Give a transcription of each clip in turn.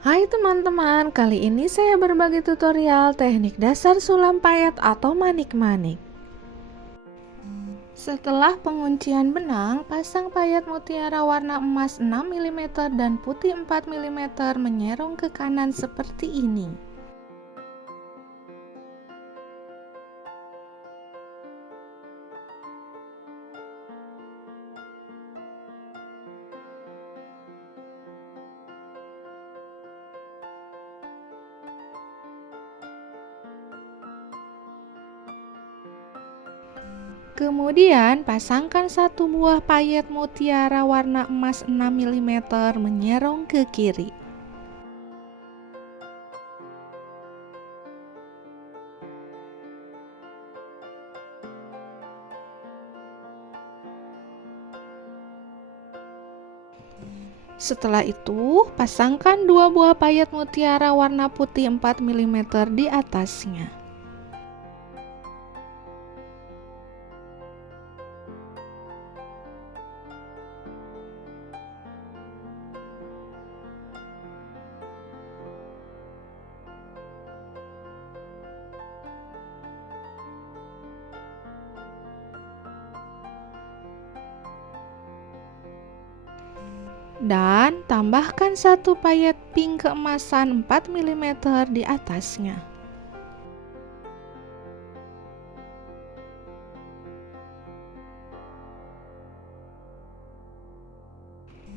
Hai teman-teman, kali ini saya berbagi tutorial teknik dasar sulam payet atau manik-manik. Setelah penguncian benang, pasang payet mutiara warna emas 6 mm dan putih 4 mm menyerong ke kanan seperti ini. Kemudian pasangkan satu buah payet mutiara warna emas 6 mm menyerong ke kiri. Setelah itu, pasangkan dua buah payet mutiara warna putih 4 mm di atasnya. Dan tambahkan satu payet pink keemasan 4 mm di atasnya.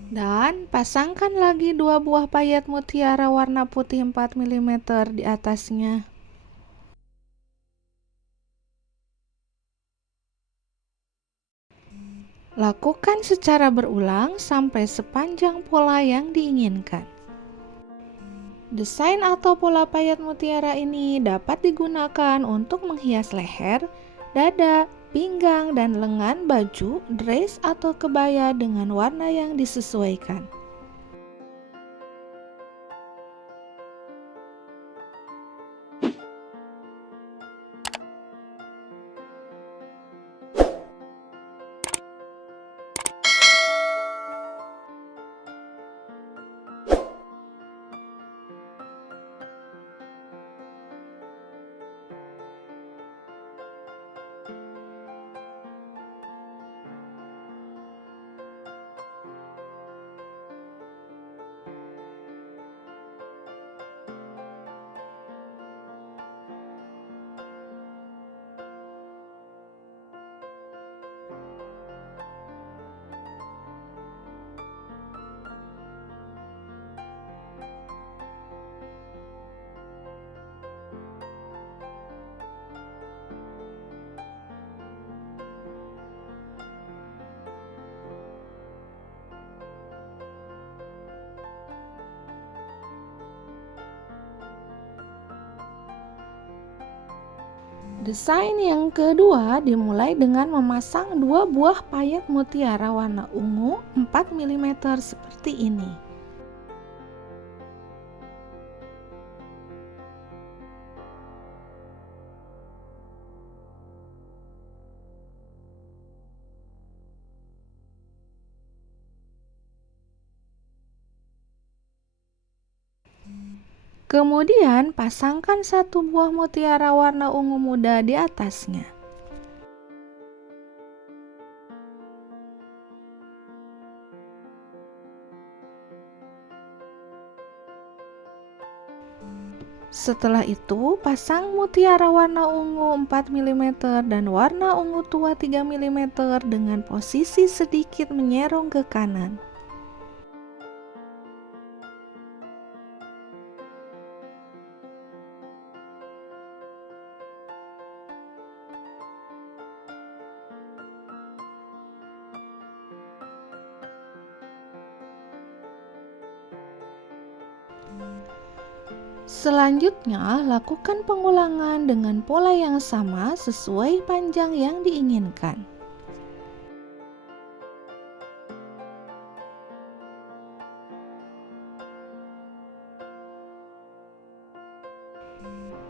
Dan pasangkan lagi dua buah payet mutiara warna putih 4 mm di atasnya. Lakukan secara berulang sampai sepanjang pola yang diinginkan. Desain atau pola payet mutiara ini dapat digunakan untuk menghias leher, dada, pinggang, dan lengan baju, dress, atau kebaya dengan warna yang disesuaikan. Desain yang kedua dimulai dengan memasang dua buah payet mutiara warna ungu 4 mm seperti ini. Kemudian pasangkan satu buah mutiara warna ungu muda di atasnya. Setelah itu, pasang mutiara warna ungu 4 mm dan warna ungu tua 3 mm dengan posisi sedikit menyerong ke kanan. Selanjutnya, lakukan pengulangan dengan pola yang sama sesuai panjang yang diinginkan.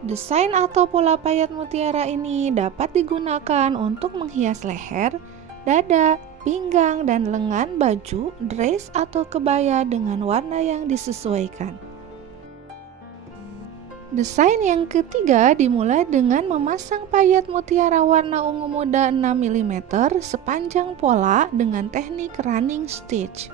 Desain atau pola payet mutiara ini dapat digunakan untuk menghias leher, dada, pinggang, dan lengan baju, dress, atau kebaya dengan warna yang disesuaikan. Desain yang ketiga dimulai dengan memasang payet mutiara warna ungu muda 6 mm sepanjang pola dengan teknik running stitch.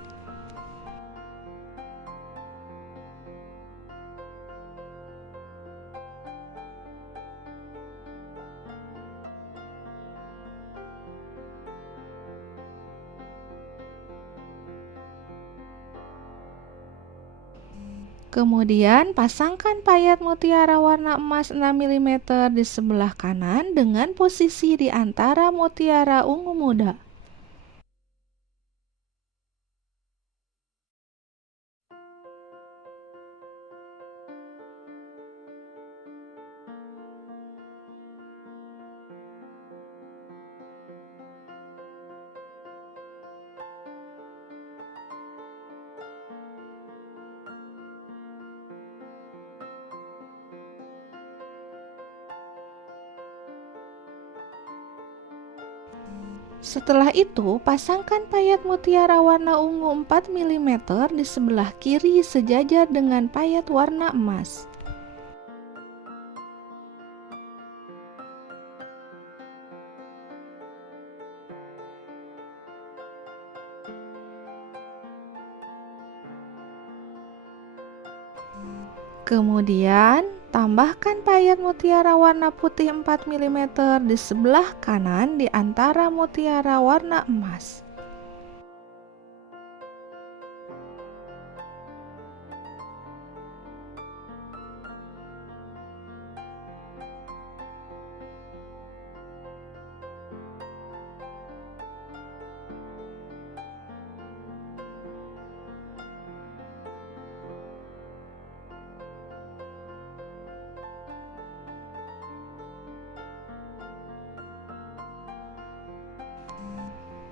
Kemudian pasangkan payet mutiara warna emas 6 mm di sebelah kanan dengan posisi di antara mutiara ungu muda. Setelah itu, pasangkan payet mutiara warna ungu 4 mm di sebelah kiri sejajar dengan payet warna emas. Kemudian, tambahkan payet mutiara warna putih 4 mm di sebelah kanan di antara mutiara warna emas.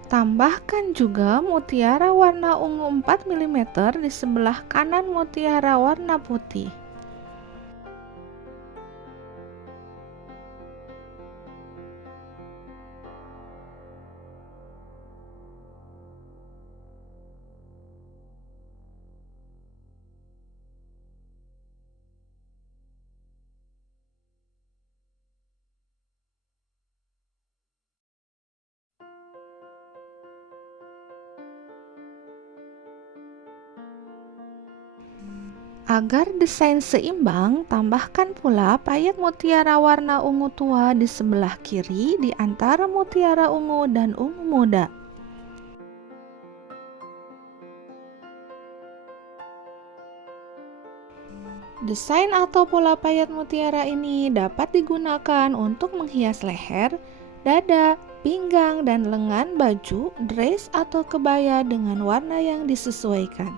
Tambahkan juga mutiara warna ungu 4 mm di sebelah kanan mutiara warna putih. Agar desain seimbang, tambahkan pula payet mutiara warna ungu tua di sebelah kiri di antara mutiara ungu dan ungu muda. Desain atau pola payet mutiara ini dapat digunakan untuk menghias leher, dada, pinggang, dan lengan baju, dress, atau kebaya dengan warna yang disesuaikan.